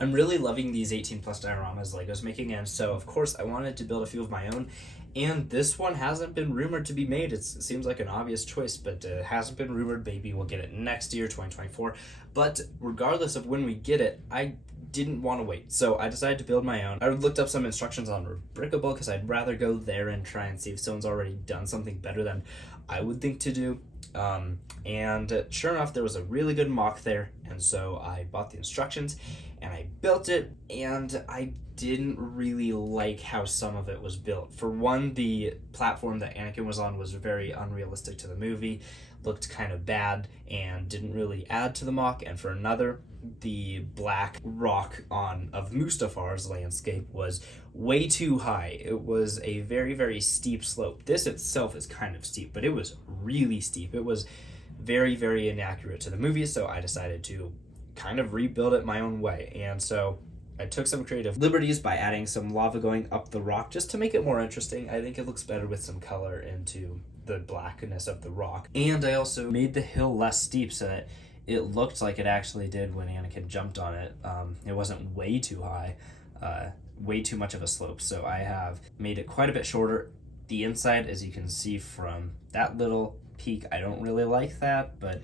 I'm really loving these 18 plus dioramas Lego's making, and so of course I wanted to build a few of my own. And this one hasn't been rumored to be made. It seems like an obvious choice, but it hasn't been rumored. Maybe we'll get it next year, 2024. But regardless of when we get it, I didn't want to wait. So I decided to build my own. I looked up some instructions on Rebrickable because I'd rather go there and try and see if someone's already done something better than I would think to do. And sure enough, there was a really good MOC there. And so I bought the instructions and I built it, and I didn't really like how some of it was built. For one, the platform that Anakin was on was very unrealistic to the movie, looked kind of bad, and didn't really add to the MOC. And for another, the black rock of Mustafar's landscape was way too high. It was a very, very steep slope. This itself is kind of steep, but it was really steep. It was very, very inaccurate to the movie, so I decided to kind of rebuild it my own way. And so I took some creative liberties by adding some lava going up the rock just to make it more interesting. I think it looks better with some color into the blackness of the rock. And I also made the hill less steep so that it looked like it actually did when Anakin jumped on it. It wasn't way too high, way too much of a slope. So I have made it quite a bit shorter. The inside, as you can see from that little peak, I don't really like that, but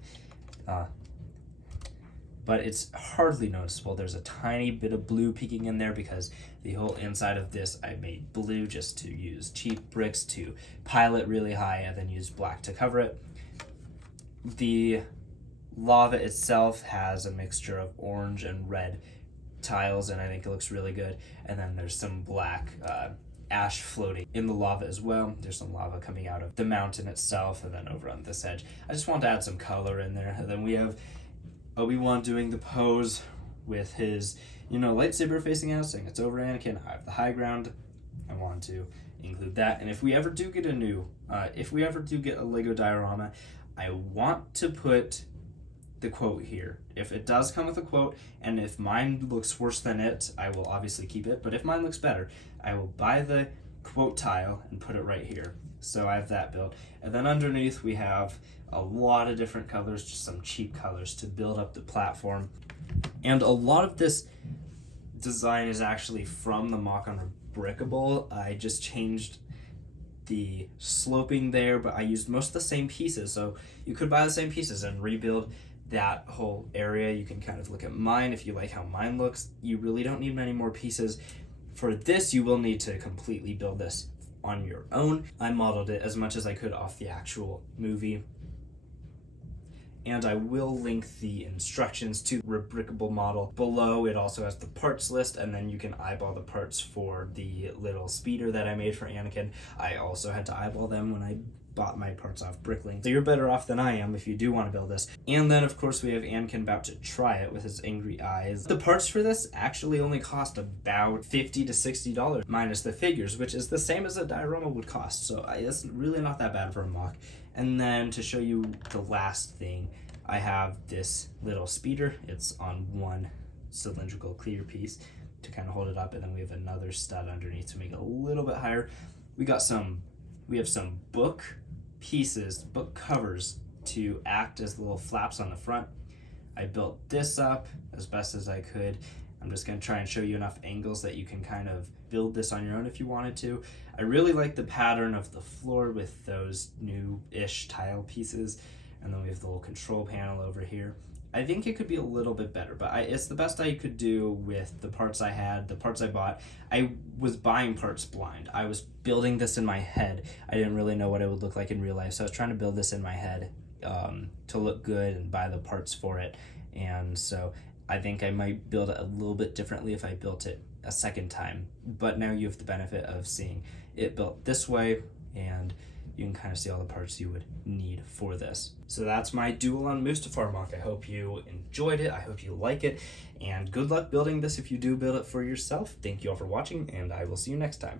it's hardly noticeable. There's a tiny bit of blue peeking in there because the whole inside of this I made blue just to use cheap bricks to pile it really high and then use black to cover it. The lava itself has a mixture of orange and red tiles, and I think it looks really good. And then there's some black ash floating in the lava as well. There's some lava coming out of the mountain itself, and then over on this edge. I just want to add some color in there. And then we have Obi-Wan doing the pose with his, lightsaber facing out, saying it's over Anakin, I have the high ground. I want to include that. And if we ever do get a Lego diorama, I want to put the quote here. If it does come with a quote, and if mine looks worse than it, I will obviously keep it. But if mine looks better, I will buy the quote tile and put it right here. So I have that built. And then underneath we have a lot of different colors, just some cheap colors to build up the platform. And a lot of this design is actually from the MOC on Rebrickable. I just changed the sloping there, but I used most of the same pieces. So you could buy the same pieces and rebuild that whole area. You can kind of look at mine if you like how mine looks. You really don't need many more pieces. For this, you will need to completely build this on your own. I modeled it as much as I could off the actual movie. And I will link the instructions to the Rebrickable model below. It also has the parts list, and then you can eyeball the parts for the little speeder that I made for Anakin. I also had to eyeball them when I bought my parts off Bricklink. So you're better off than I am if you do want to build this. And then of course we have Anakin about to try it with his angry eyes. The parts for this actually only cost about $50 to $60 minus the figures, which is the same as a diorama would cost. So it's really not that bad for a MOC. And then to show you the last thing, I have this little speeder. It's on one cylindrical clear piece to kind of hold it up, and then we have another stud underneath to make it a little bit higher. We have some book pieces, book covers to act as the little flaps on the front. I built this up as best as I could. I'm just going to try and show you enough angles that you can kind of build this on your own if you wanted to. I really like the pattern of the floor with those new-ish tile pieces, and then we have the little control panel over here. I think it could be a little bit better, but it's the best I could do with the parts I had, the parts I bought. I was buying parts blind. I was building this in my head. I didn't really know what it would look like in real life, so I was trying to build this in my head to look good and buy the parts for it. And so I think I might build it a little bit differently if I built it a second time. But now you have the benefit of seeing it built this way, and you can kind of see all the parts you would need for this. So that's my Duel on Mustafar MOC. I hope you enjoyed it. I hope you like it. And good luck building this if you do build it for yourself. Thank you all for watching, and I will see you next time.